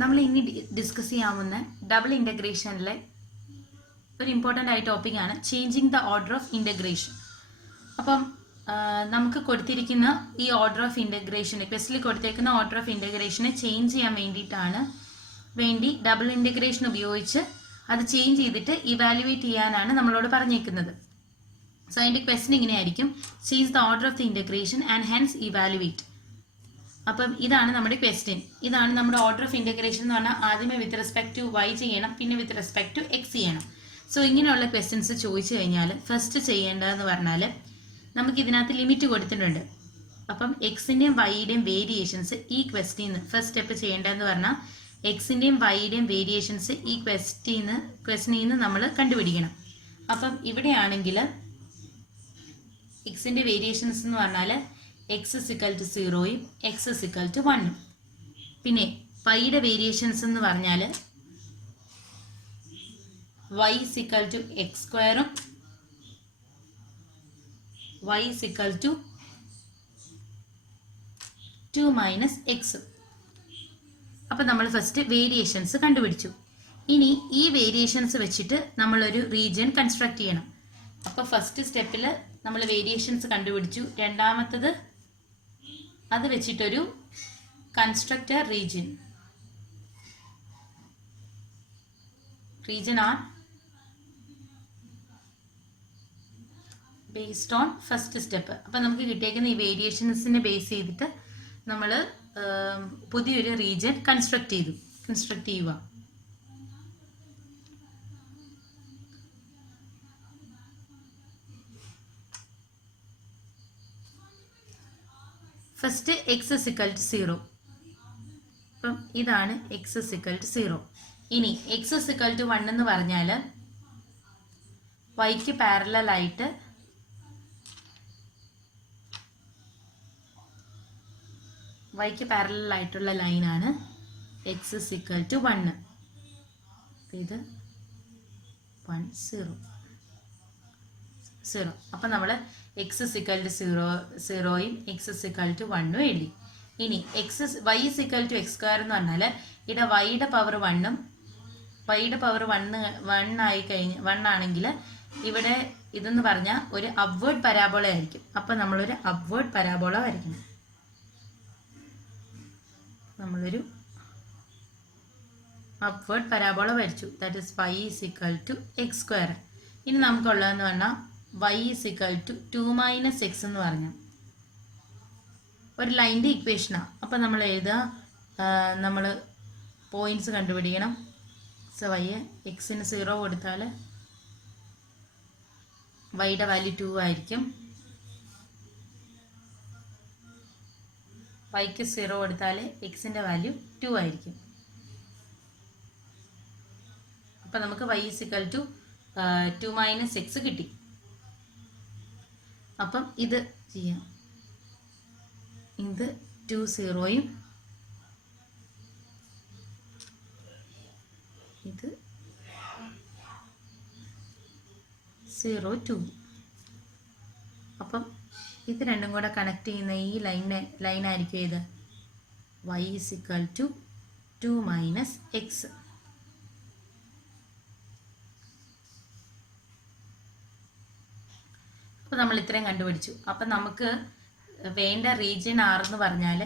നമ്മൾ ഇനി ഡിസ്കസ് ചെയ്യാവുന്ന ഡബിൾ ഇൻ്റഗ്രേഷനിലെ ഒരു ഇമ്പോർട്ടൻ്റ് ആയ ടോപ്പിക്കാണ് changing the order of integration. അപ്പം നമുക്ക് കൊടുത്തിരിക്കുന്ന ഈ ഓർഡർ ഓഫ് ഇൻ്റഗ്രേഷൻ, ക്വസ്റ്റിൽ കൊടുത്തേക്കുന്ന ഓർഡർ ഓഫ് ഇൻ്റഗ്രേഷനെ ചേഞ്ച് ചെയ്യാൻ വേണ്ടി ഡബിൾ ഇൻ്റഗ്രേഷൻ ഉപയോഗിച്ച് അത് ചേഞ്ച് ചെയ്തിട്ട് ഇവാലുവേറ്റ് ചെയ്യാനാണ് നമ്മളോട് പറഞ്ഞേക്കുന്നത്. സോ അതിൻ്റെ ക്വസ്റ്റൻ ഇങ്ങനെയായിരിക്കും: change the order of the integration and hence evaluate. അപ്പം ഇതാണ് നമ്മുടെ ക്വസ്റ്റ്യൻ. ഇതാണ് നമ്മുടെ ഓർഡർ ഓഫ് ഇൻ്റഗ്രേഷൻ എന്ന് പറഞ്ഞാൽ ആദ്യമേ വിത്ത് റെസ്പെക്ട് ടു വൈ ചെയ്യണം, പിന്നെ വിത്ത് റെസ്പെക്ട് ടു എക്സ് ചെയ്യണം. സോ ഇങ്ങനെയുള്ള ക്വസ്റ്റ്യൻസ് ചോദിച്ചു കഴിഞ്ഞാൽ ഫസ്റ്റ് ചെയ്യേണ്ടതെന്ന് പറഞ്ഞാൽ നമുക്ക് ഇതിനകത്ത് ലിമിറ്റ് കൊടുത്തിട്ടുണ്ട്. അപ്പം എക്സിൻ്റെയും വൈയുടെയും വേരിയേഷൻസ് ഈ ക്വസ്റ്റ്യന് ഫസ്റ്റ് സ്റ്റെപ്പ് ചെയ്യേണ്ടതെന്ന് പറഞ്ഞാൽ എക്സിൻ്റെയും വൈയുടെയും വേരിയേഷൻസ് ഈ ക്വസ്റ്റ്യനിൽ നിന്ന് നമ്മൾ കണ്ടുപിടിക്കണം. അപ്പം ഇവിടെയാണെങ്കിൽ എക്സിൻ്റെ വേരിയേഷൻസ് എന്ന് പറഞ്ഞാൽ എക്സ് ഇസിക്കൽ ടു 0യും എക്സ് ഇസിക്കൽ ടു 1ഉം. പിന്നെ വൈയുടെ വേരിയേഷൻസ് എന്ന് പറഞ്ഞാൽ വൈ ഇസിക്കൽ ടു എക്സ് സ്ക്വയറും വൈ ഇസിക്കൽ ടു 2 മൈനസ് എക്സും. അപ്പം നമ്മൾ ഫസ്റ്റ് വേരിയേഷൻസ് കണ്ടുപിടിച്ചു. ഇനി ഈ വേരിയേഷൻസ് വെച്ചിട്ട് നമ്മളൊരു റീജിയൻ കൺസ്ട്രക്ട് ചെയ്യണം. അപ്പോൾ ഫസ്റ്റ് സ്റ്റെപ്പിൽ നമ്മൾ വേരിയേഷൻസ് കണ്ടുപിടിച്ചു. രണ്ടാമത്തത് അത് വെച്ചിട്ടൊരു constructor region R based on first step. അപ്പം നമുക്ക് കിട്ടിയേക്കുന്ന ഈ വേരിയേഷൻസിനെ ബേസ് ചെയ്തിട്ട് നമ്മൾ പുതിയൊരു റീജിയൻ കൺസ്ട്രക്ട് ചെയ്യുക. First x is equal to 0. അപ്പം ഇതാണ് എക്സ് ഇസിക്കൽ ടു 0. ഇനി എക്സ് ഇസിക്കൽ ടു 1 എന്ന് പറഞ്ഞാൽ വൈക്ക് പാരലായിട്ട് ആയിട്ടുള്ള ലൈനാണ് എക്സ് ഇസിക്കൽ ടു 1. ഇത് 1 0. അപ്പം നമ്മൾ എക്സ് ഇസിക്കൽ ടു 0യും എക്സ് ഇസിക്കൽ ടു 1ഉം എഴുതി. ഇനി y is equal to x square എന്ന് പറഞ്ഞാൽ ഇവിടെ വൈയുടെ പവർ 1ഉം വൈയുടെ പവർ 1 ആണെങ്കിൽ ഇവിടെ ഇതെന്ന് പറഞ്ഞാൽ ഒരു അപ്വേർഡ് പരാബോള ആയിരിക്കും. അപ്പം നമ്മളൊരു അപ്വേർഡ് പരാബോള വരയ്ക്കണം. നമ്മളൊരു അപ്വേർഡ് പരാബോള വരച്ചു. That is y is equal to x square. ഇനി നമുക്കുള്ളതെന്ന് പറഞ്ഞാൽ y is equal to 2 minus x എന്ന് പറഞ്ഞാൽ ഒരു ലൈൻ്റെ ഇക്വേഷനാണ്. അപ്പം നമ്മൾ എഴുതുക, നമ്മൾ പോയിൻറ്റ്സ് കണ്ടുപിടിക്കണം. സോ വൈ എക്സിന് 0 കൊടുത്താൽ വൈയുടെ വാല്യൂ 2 ആയിരിക്കും. വൈക്ക് 0 കൊടുത്താൽ എക്സിൻ്റെ വാല്യൂ 2 ആയിരിക്കും. അപ്പം നമുക്ക് y is equal to 2 minus x കിട്ടി. അപ്പം ഇത് ചെയ്യാം. ഇത് 2 0യും ഇത് 0 2. അപ്പം ഇത് രണ്ടും കൂടെ കണക്ട് ചെയ്യുന്ന ഈ ലൈനായിരിക്കും ഇത് y is equal to 2 minus x. അപ്പോൾ നമ്മൾ ഇത്രയും കണ്ടുപിടിച്ചു. അപ്പം നമുക്ക് വേണ്ട റീജിയൻ ആർ എന്ന് പറഞ്ഞാൽ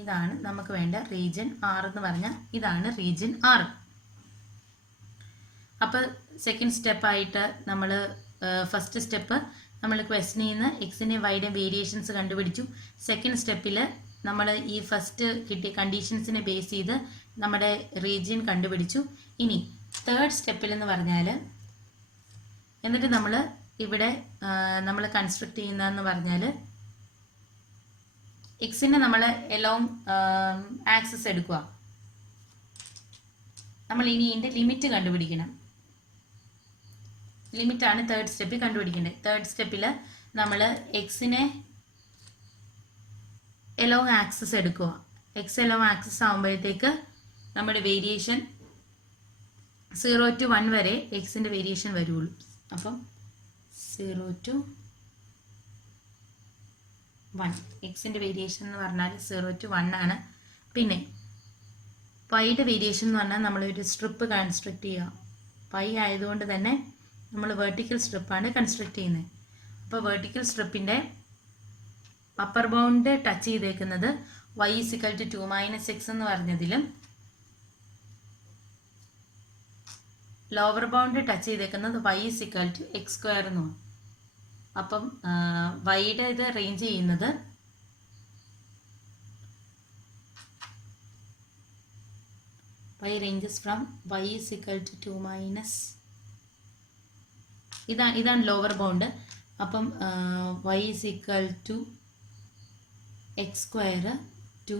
ഇതാണ് നമുക്ക് വേണ്ട റീജിയൻ ആർ എന്ന് പറഞ്ഞാൽ ഇതാണ് റീജിയൻ ആർ. അപ്പോൾ സെക്കൻഡ് സ്റ്റെപ്പായിട്ട് നമ്മൾ ഫസ്റ്റ് സ്റ്റെപ്പ് നമ്മൾ ക്വസ്റ്റനിൽ നിന്ന് എക്സിൻ്റെയും വൈയുടെയും വേരിയേഷൻസ് കണ്ടുപിടിച്ചു. സെക്കൻഡ് സ്റ്റെപ്പിൽ നമ്മൾ ഈ ഫസ്റ്റ് കിട്ടിയ കണ്ടീഷൻസിനെ ബേസ് ചെയ്ത് നമ്മുടെ റീജിയൻ കണ്ടുപിടിച്ചു. ഇനി തേർഡ് സ്റ്റെപ്പിൽ എന്ന് പറഞ്ഞാൽ എന്നിട്ട് നമ്മൾ ഇവിടെ നമ്മൾ കൺസ്ട്രക്ട് ചെയ്യുന്നതെന്ന് പറഞ്ഞാൽ എക്സിനെ നമ്മൾ എലോങ് ആക്സിസ് എടുക്കുക. നമ്മൾ ഇനി ഇതിൻ്റെ ലിമിറ്റ് കണ്ടുപിടിക്കണം. ലിമിറ്റാണ് തേർഡ് സ്റ്റെപ്പിൽ കണ്ടുപിടിക്കേണ്ടത്. തേർഡ് സ്റ്റെപ്പിൽ നമ്മൾ എക്സിനെ എലോങ് ആക്സിസ് എടുക്കുക. എക്സ് എലോങ് ആക്സിസ് ആകുമ്പോഴത്തേക്ക് നമ്മുടെ വേരിയേഷൻ 0 to 1 വരെ എക്സിൻ്റെ വേരിയേഷൻ വരുള്ളൂ. അപ്പം 0 to 1. എക്സിൻ്റെ വേരിയേഷൻ എന്ന് പറഞ്ഞാൽ 0 to 1 ആണ്. പിന്നെ പൈയുടെ വേരിയേഷൻ എന്ന് പറഞ്ഞാൽ നമ്മളൊരു സ്ട്രിപ്പ് കൺസ്ട്രക്ട് ചെയ്യുക. പൈ ആയതുകൊണ്ട് തന്നെ നമ്മൾ വെർട്ടിക്കൽ സ്ട്രിപ്പാണ് കൺസ്ട്രക്ട് ചെയ്യുന്നത്. അപ്പോൾ വെർട്ടിക്കൽ സ്ട്രിപ്പിൻ്റെ അപ്പർ ബൗണ്ട് ടച്ച് ചെയ്തേക്കുന്നത് y = 2 - x എന്ന് പറഞ്ഞതിലും ലോവർ ബൗണ്ട് ടച്ച് ചെയ്തേക്കുന്നത് y = x² എന്നും. അപ്പം വൈയുടെ ഇത് റേഞ്ച് ചെയ്യുന്നത് y ranges from y = 2 - ഇതാണ് ലോവർ ബൗണ്ട്. അപ്പം y = x² to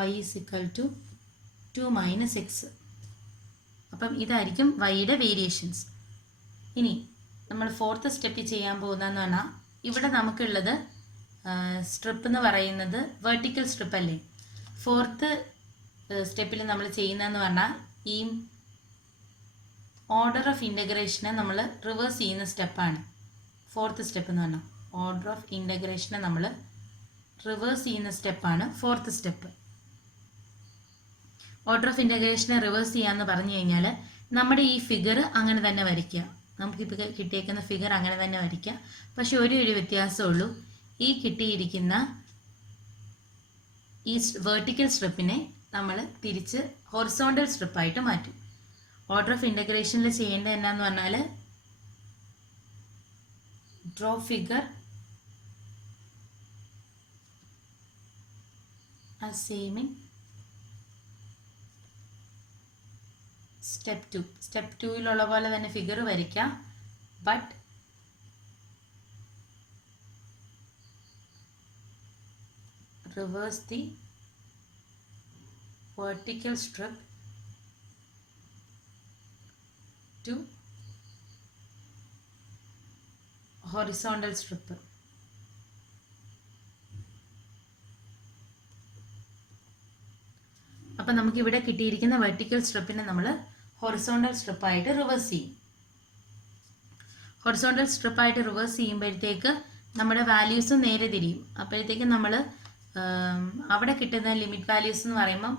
y = 2 - x. അപ്പം ഇതായിരിക്കും വൈയുടെ വേരിയേഷൻസ്. ഇനി നമ്മൾ 4th സ്റ്റെപ്പിൽ ചെയ്യാൻ പോകുന്നതെന്ന് പറഞ്ഞാൽ ഇവിടെ നമുക്കുള്ളത് സ്ട്രിപ്പ് എന്ന് പറയുന്നത് വെർട്ടിക്കൽ സ്ട്രിപ്പ് അല്ലേ. 4th സ്റ്റെപ്പിൽ നമ്മൾ ചെയ്യുന്നതെന്ന് പറഞ്ഞാൽ ഈ ഓർഡർ ഓഫ് ഇൻ്റഗ്രേഷനെ നമ്മൾ റിവേഴ്സ് ചെയ്യുന്ന സ്റ്റെപ്പാണ് 4th സ്റ്റെപ്പ് എന്ന് പറഞ്ഞാൽ. ഓർഡർ ഓഫ് ഇൻ്റഗ്രേഷനെ നമ്മൾ റിവേഴ്സ് ചെയ്യുന്ന സ്റ്റെപ്പാണ് 4th സ്റ്റെപ്പ്. ഓർഡർ ഓഫ് ഇൻ്റഗ്രേഷനെ റിവേഴ്സ് ചെയ്യാമെന്ന് പറഞ്ഞു കഴിഞ്ഞാൽ നമ്മുടെ ഈ ഫിഗർ അങ്ങനെ തന്നെ വരയ്ക്കുക. നമുക്കിപ്പോൾ കിട്ടിയേക്കുന്ന ഫിഗർ അങ്ങനെ തന്നെ വരയ്ക്കുക. പക്ഷെ ഒരു വ്യത്യാസമുള്ളൂ. ഈ കിട്ടിയിരിക്കുന്ന ഈ വെർട്ടിക്കൽ സ്ട്രിപ്പിനെ നമ്മൾ തിരിച്ച് ഹൊറിസോണ്ടൽ സ്ട്രിപ്പായിട്ട് മാറ്റും. ഓർഡർ ഓഫ് ഇൻ്റഗ്രേഷനിൽ ചെയ്യേണ്ടത് എന്നാന്ന് പറഞ്ഞാൽ draw figure as same in step 2. Step 2 പോലെ തന്നെ ഫിഗർ വരയ്ക്കാം. But reverse the vertical strip to horizontal strip. അപ്പം നമുക്ക് ഇവിടെ കിട്ടിയിരിക്കുന്ന വെർട്ടിക്കൽ സ്ട്രിപ്പിനെ നമ്മൾ ഹൊറിസോണ്ടൽ സ്ട്രിപ്പായിട്ട് റിവേഴ്സ് ചെയ്യും. ഹൊറിസോണ്ടൽ സ്ട്രിപ്പായിട്ട് റിവേഴ്സ് ചെയ്യുമ്പോഴത്തേക്ക് നമ്മുടെ വാല്യൂസ് നേരെ തിരിയും. അപ്പോഴത്തേക്ക് നമ്മൾ അവിടെ കിട്ടുന്ന ലിമിറ്റ് വാല്യൂസ് എന്ന് പറയുമ്പം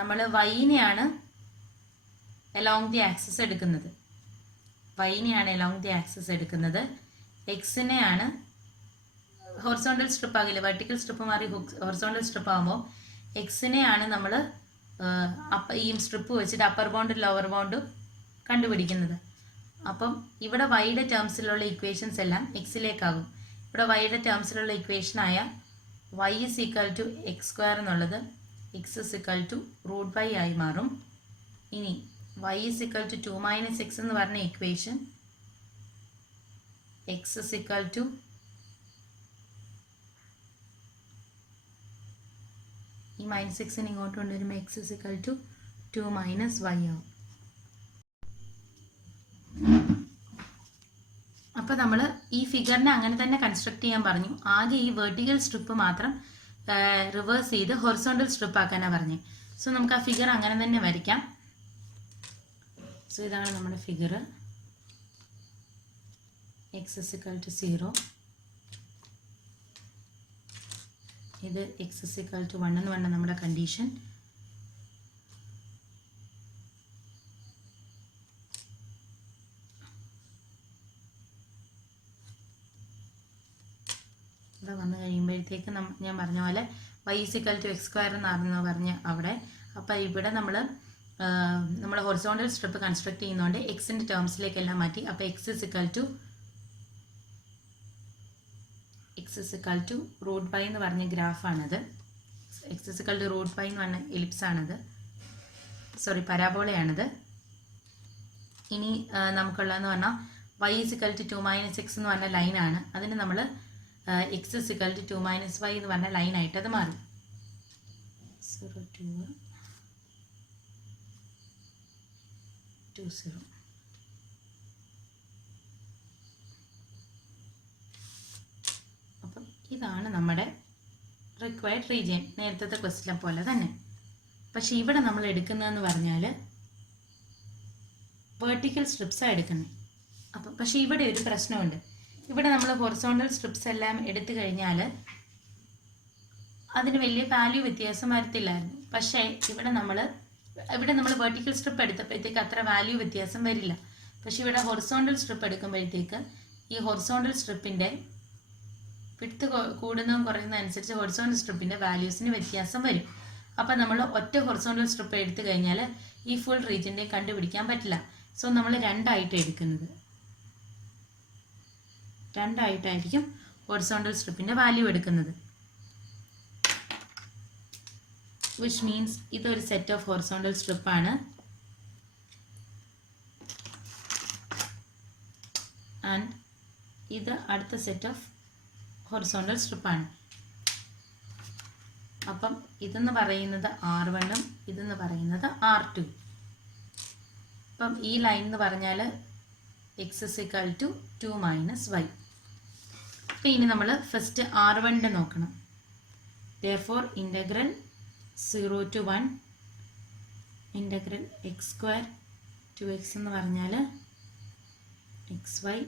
നമ്മൾ വൈനെയാണ് അലോങ് ദി ആക്സിസ് എടുക്കുന്നത്. എക്സിനെയാണ് ഹൊറിസോണ്ടൽ സ്ട്രിപ്പ് ആകില്ല. വെർട്ടിക്കൽ സ്ട്രിപ്പ് മാറി ഹൊറിസോണ്ടൽ സ്ട്രിപ്പ് ആകുമ്പോൾ എക്സിനെയാണ് നമ്മൾ ഈ സ്ട്രിപ്പ് വെച്ചിട്ട് അപ്പർ ബൗണ്ടും ലോവർ ബൗണ്ടും കണ്ടുപിടിക്കുന്നത്. അപ്പം ഇവിടെ വൈയുടെ ടേംസിലുള്ള ഇക്വേഷൻസ് എല്ലാം എക്സിലേക്കാകും. ഇവിടെ വൈയുടെ ടേംസിലുള്ള ഇക്വേഷനായ y = x² എന്നുള്ളത് x = √y ആയി മാറും. ഇനി y = 2 - x എന്ന് പറഞ്ഞ ഇക്വേഷൻ x = ഈ -x ഇങ്ങോട്ട് കൊണ്ടുവരുമ്പോൾ x = 2 - y ആവും. അപ്പോൾ നമ്മൾ ഈ ഫിഗറിനെ അങ്ങനെ തന്നെ കൺസ്ട്രക്ട് ചെയ്യാൻ പറഞ്ഞു. ആദ്യം ഈ വെർട്ടിക്കൽ സ്ട്രിപ്പ് മാത്രം റിവേഴ്സ് ചെയ്ത് ഹൊറിസോണ്ടൽ സ്ട്രിപ്പ് ആക്കാനാണ് പറഞ്ഞത്. സോ നമുക്ക് ആ ഫിഗർ അങ്ങനെ തന്നെ വരയ്ക്കാം. സോ ഇതാണ് നമ്മുടെ ഫിഗർ. x = 0, ഇത് x = 1 എന്ന് പറഞ്ഞ നമ്മുടെ കണ്ടീഷൻ. ഇവിടെ വന്നു കഴിയുമ്പോഴത്തേക്ക് ഞാൻ പറഞ്ഞ പോലെ y = x² എന്നാണെന്ന് പറഞ്ഞ് അവിടെ. അപ്പോൾ ഇവിടെ നമ്മൾ ഹൊറിസോണ്ടൽ സ്ട്രിപ്പ് കൺസ്ട്രക്ട് ചെയ്യുന്നതുകൊണ്ട് എക്സിൻ്റെ ടേംസിലേക്കെല്ലാം മാറ്റി. അപ്പോൾ x = √y എന്ന് പറഞ്ഞ ഗ്രാഫാണത്. x = √y എന്ന് പറഞ്ഞ എലിപ്സാണത്. പരാബോളയാണത്. ഇനി നമുക്കുള്ളതെന്ന് പറഞ്ഞാൽ y = 2 - x എന്ന് പറഞ്ഞ ലൈനാണ്. അതിന് നമ്മൾ x = 2 - y എന്ന് പറഞ്ഞ ലൈനായിട്ട് അത് മാറും. 0 2 2 0. അപ്പം ഇതാണ് നമ്മുടെ റിക്വയർഡ് റീജിയൻ, നേരത്തെ ക്വസ്റ്റ്യൻ പോലെ തന്നെ. പക്ഷെ ഇവിടെ നമ്മൾ എടുക്കുന്നതെന്ന് പറഞ്ഞാൽ വെർട്ടിക്കൽ സ്ട്രിപ്സാണ് എടുക്കുന്നത്. അപ്പം പക്ഷേ ഇവിടെ ഒരു പ്രശ്നമുണ്ട്. ഇവിടെ നമ്മൾ ഹൊറിസോണ്ടൽ സ്ട്രിപ്സ് എല്ലാം എടുത്തു കഴിഞ്ഞാൽ അതിന് വലിയ വാല്യൂ വ്യത്യാസം വരത്തില്ലായിരുന്നു. പക്ഷേ ഇവിടെ നമ്മൾ വെർട്ടിക്കൽ സ്ട്രിപ്പ് എടുത്തപ്പോഴത്തേക്ക് അത്ര വാല്യൂ വ്യത്യാസം വരില്ല. പക്ഷേ ഇവിടെ ഹൊറിസോണ്ടൽ സ്ട്രിപ്പ് എടുക്കുമ്പോഴത്തേക്ക് ഈ ഹൊറിസോണ്ടൽ സ്ട്രിപ്പിൻ്റെ വിഡ്ത്ത് കൂടുന്നതും കുറയുന്നതനുസരിച്ച് ഹൊറിസോണ്ടൽ സ്ട്രിപ്പിൻ്റെ വാല്യൂസിന് വ്യത്യാസം വരും. അപ്പം നമ്മൾ ഒറ്റ ഹൊറിസോണ്ടൽ സ്ട്രിപ്പ് എടുത്തു കഴിഞ്ഞാൽ ഈ ഫുൾ റീജിയൻ്റെ കണ്ടുപിടിക്കാൻ പറ്റില്ല. സോ നമ്മൾ രണ്ടായിട്ടായിരിക്കും ഹൊറിസോണ്ടൽ സ്ട്രിപ്പിൻ്റെ വാല്യൂ എടുക്കുന്നത്. വിച്ച് മീൻസ് ഇതൊരു സെറ്റ് ഓഫ് ഹൊറിസോണ്ടൽ സ്ട്രിപ്പാണ്. ആൻഡ് ഇത് അടുത്ത സെറ്റ് ഓഫ് ഹൊറിസോണ്ടൽ സ്ട്രിപ്പാണ്. അപ്പം ഇതെന്ന് പറയുന്നത് R1ഉം ഇതെന്ന് പറയുന്നത് R2. അപ്പം ഈ ലൈൻ എന്ന് പറഞ്ഞാൽ x = 2 - y. അപ്പം ഇനി നമ്മൾ ഫസ്റ്റ് R1ൻ്റെ നോക്കണം. therefore integral 0 to 1 integral x² to x എന്ന് പറഞ്ഞാൽ xy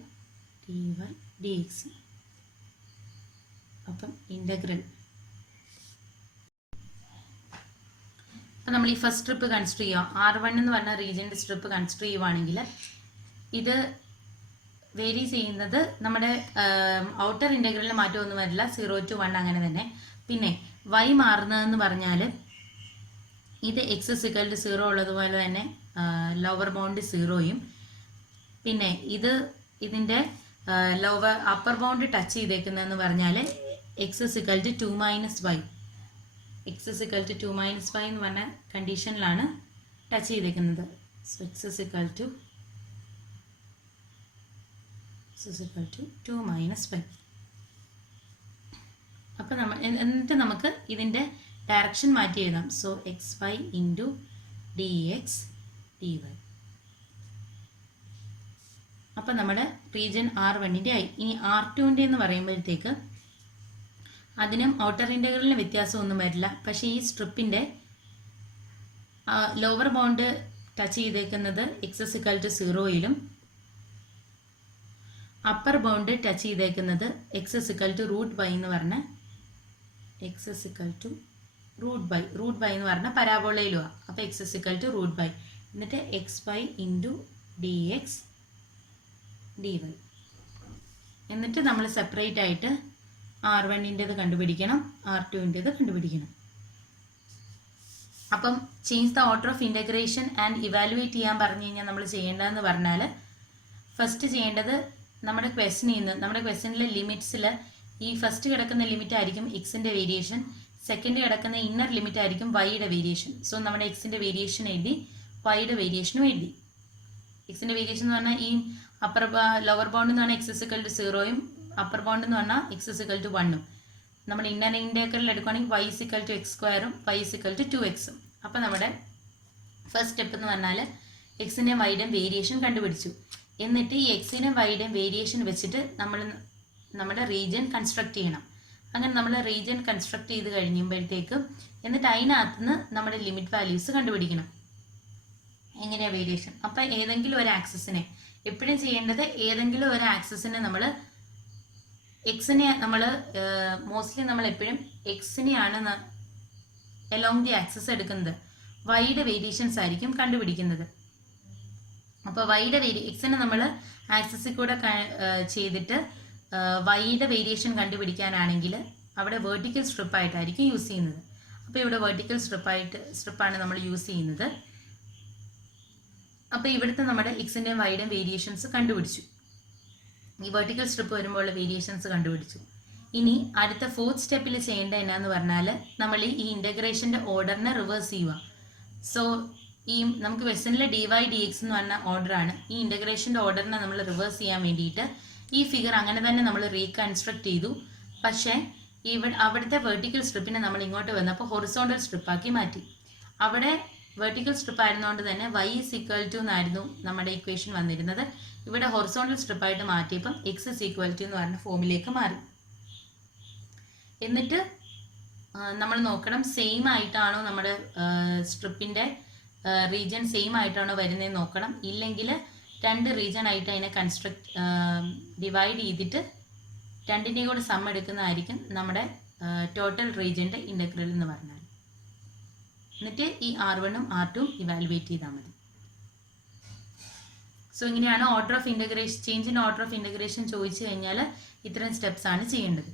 dy dx. അപ്പം ഇൻ്റഗ്രൽ അപ്പം നമ്മൾ ഈ ഫസ്റ്റ് സ്ട്രിപ്പ് കൺസിഡർ ചെയ്യുക. R1 എന്ന് പറഞ്ഞ റീജിയൻ്റെ സ്ട്രിപ്പ് കൺസിഡർ ചെയ്യുവാണെങ്കിൽ ഇത് വേരീസ് ചെയ്യുന്നത് നമ്മുടെ ഔട്ടർ ഇൻ്റഗ്രലിൽ മാറ്റമൊന്നും വരില്ല. 0 to 1 അങ്ങനെ തന്നെ. പിന്നെ y മാറുന്നതെന്ന് പറഞ്ഞാൽ ഇത് x = 0 ഉള്ളതുപോലെ തന്നെ ലോവർ ബൗണ്ട് 0യും പിന്നെ ഇതിൻ്റെ അപ്പർ ബൗണ്ട് ടച്ച് ചെയ്തേക്കുന്നതെന്ന് പറഞ്ഞാൽ x = 2 - y. x = 2 - y എന്ന് പറഞ്ഞ കണ്ടീഷനിലാണ് ടച്ച് ചെയ്തേക്കുന്നത്. So x = 2 - y. അപ്പം എന്നിട്ട് നമുക്ക് ഇതിൻ്റെ ഡയറക്ഷൻ മാറ്റി എഴുതാം. So xy × dx dy. അപ്പം നമ്മുടെ റീജിയൻ R1ൻ്റെ ആയി. ഇനി R2ൻ്റെ എന്ന് പറയുമ്പോഴത്തേക്ക് അതിനും ഔട്ടർ ഇൻ്റഗ്രലിന് വ്യത്യാസമൊന്നും വരില്ല. പക്ഷേ ഈ സ്ട്രിപ്പിൻ്റെ ലോവർ ബൗണ്ട് ടച്ച് ചെയ്തേക്കുന്നത് x = 0യിലും അപ്പർ ബൗണ്ട് ടച്ച് ചെയ്തേക്കുന്നത് x = √y എന്ന് പറഞ്ഞ x = √y എന്ന് പറഞ്ഞ പരാബോളയിലുമാണ്. അപ്പോൾ x = √y. എന്നിട്ട് xy × dx dy. എന്നിട്ട് നമ്മൾ സെപ്പറേറ്റ് ആയിട്ട് R1ൻ്റേത് കണ്ടുപിടിക്കണം, R2ൻ്റേത് കണ്ടുപിടിക്കണം. അപ്പം change the order of integration and evaluate ചെയ്യാൻ പറഞ്ഞു കഴിഞ്ഞാൽ നമ്മൾ ചെയ്യേണ്ടതെന്ന് പറഞ്ഞാൽ ഫസ്റ്റ് ചെയ്യേണ്ടത് നമ്മുടെ ക്വസ്റ്റ്യനിലെ ലിമിറ്റ്സിൽ ഈ ഫസ്റ്റ് കിടക്കുന്ന ലിമിറ്റ് ആയിരിക്കും എക്സിൻ്റെ വേരിയേഷൻ, സെക്കൻഡ് കിടക്കുന്ന ഇന്നർ ലിമിറ്റ് ആയിരിക്കും വൈയുടെ വേരിയേഷൻ. സോ നമ്മുടെ എക്സിൻ്റെ വേരിയേഷൻ എഴുതി, വൈയുടെ വേരിയേഷനും എഴുതി. എക്സിൻ്റെ വേരിയേഷൻ എന്ന് പറഞ്ഞാൽ ഈ ലോവർ ബൗണ്ട് എന്ന് പറഞ്ഞാൽ x = 0യും അപ്പർ ബൗണ്ട് എന്ന് പറഞ്ഞാൽ x = 1ഉം. നമ്മൾ ഇന്നർ ഇൻ്റഗ്രൽ എടുക്കുകയാണെങ്കിൽ y = x² y = 2x. അപ്പം നമ്മുടെ ഫസ്റ്റ് സ്റ്റെപ്പ് എന്ന് പറഞ്ഞാൽ എക്സിൻ്റെയും വൈയുടെയും വേരിയേഷൻ കണ്ടുപിടിച്ചു. എന്നിട്ട് ഈ എക്സിൻ്റെയും വൈയുടെയും വേരിയേഷൻ വെച്ചിട്ട് നമ്മുടെ റീജിയൻ കൺസ്ട്രക്ട് ചെയ്യണം. അങ്ങനെ നമ്മൾ റീജിയൻ കൺസ്ട്രക്ട് ചെയ്ത് കഴിയുമ്പോഴത്തേക്കും എന്നിട്ട് അതിനകത്തുനിന്ന് നമ്മുടെ ലിമിറ്റ് വാല്യൂസ് കണ്ടുപിടിക്കണം. എങ്ങനെയാണ് വേരിയേഷൻ? അപ്പം ഏതെങ്കിലും ഒരു ആക്സിസിനെ എപ്പോഴും ചെയ്യേണ്ടത്, ഏതെങ്കിലും ഒരു ആക്സിസിനെ നമ്മൾ എക്സിനെ മോസ്റ്റ്ലി നമ്മൾ എപ്പോഴും എക്സിനെയാണ് അലോങ് ദി ആക്സിസ് എടുക്കുന്നത്. വൈയുടെ വേരിയേഷൻസ് ആയിരിക്കും കണ്ടുപിടിക്കുന്നത്. അപ്പോൾ എക്സിനെ നമ്മൾ ആക്സിസിൽ കൂടെ ചെയ്തിട്ട് വൈയുടെ വേരിയേഷൻ കണ്ടുപിടിക്കാനാണെങ്കിൽ അവിടെ വെർട്ടിക്കൽ സ്ട്രിപ്പായിട്ടായിരിക്കും യൂസ് ചെയ്യുന്നത്. അപ്പോൾ ഇവിടെ വെർട്ടിക്കൽ സ്ട്രിപ്പാണ് നമ്മൾ യൂസ് ചെയ്യുന്നത്. അപ്പോൾ ഇവിടുത്തെ നമ്മുടെ എക്സിൻ്റെയും വൈയുടെയും വേരിയേഷൻസ് കണ്ടുപിടിച്ചു. ഈ വെർട്ടിക്കൽ സ്ട്രിപ്പ് വരുമ്പോൾ ഉള്ള വേരിയേഷൻസ് കണ്ടുപിടിച്ചു. ഇനി അടുത്ത ഫോർത്ത് സ്റ്റെപ്പിൽ ചെയ്യേണ്ട എന്നാന്ന് പറഞ്ഞാൽ നമ്മൾ ഈ ഇൻ്റഗ്രേഷൻ്റെ ഓർഡറിനെ റിവേഴ്സ് ചെയ്യുക. സോ നമുക്ക് ക്വസ്റ്റ്യനിൽ dy/dx എന്ന് പറഞ്ഞ ഓർഡറാണ്. ഈ ഇൻ്റഗ്രേഷൻ്റെ ഓർഡറിനെ നമ്മൾ റിവേഴ്സ് ചെയ്യാൻ വേണ്ടിയിട്ട് ഈ ഫിഗർ അങ്ങനെ തന്നെ നമ്മൾ റീകൺസ്ട്രക്ട് ചെയ്തു. പക്ഷേ അവിടുത്തെ വെർട്ടിക്കൽ സ്ട്രിപ്പിനെ നമ്മൾ ഇങ്ങോട്ട് വന്നപ്പോൾ ഹൊറിസോണ്ടൽ സ്ട്രിപ്പാക്കി മാറ്റി. അവിടെ വെർട്ടിക്കൽ സ്ട്രിപ്പ് ആയിരുന്നുകൊണ്ട് തന്നെ y = എന്നായിരുന്നു നമ്മുടെ ഇക്വേഷൻ വന്നിരുന്നത്. ഇവിടെ ഹൊറിസോണ്ടൽ സ്ട്രിപ്പായിട്ട് മാറ്റിയപ്പം x = എന്ന് പറഞ്ഞ ഫോമിലേക്ക് മാറി. എന്നിട്ട് നമ്മൾ നോക്കണം സെയിം ആയിട്ടാണോ നമ്മുടെ സ്ട്രിപ്പിൻ്റെ റീജിയൻ സെയിം ആയിട്ടാണോ വരുന്നതെന്ന് നോക്കണം. ഇല്ലെങ്കിൽ രണ്ട് റീജിയൻ ആയിട്ട് അതിനെ ഡിവൈഡ് ചെയ്തിട്ട് രണ്ടിൻ്റെയും കൂടെ സം എടുക്കുന്നതായിരിക്കും നമ്മുടെ ടോട്ടൽ റീജിയൻ്റെ ഇൻ്റഗ്രൽ എന്ന് പറഞ്ഞാൽ. എന്നിട്ട് ഈ R1ഉം R2ഉം ഇവാലുവേറ്റ് ചെയ്താൽ മതി. സോ ഇങ്ങനെയാണ് order of integration, change in order of integration ചോദിച്ചു കഴിഞ്ഞാൽ ഇത്തരം സ്റ്റെപ്സ് ആണ് ചെയ്യേണ്ടത്.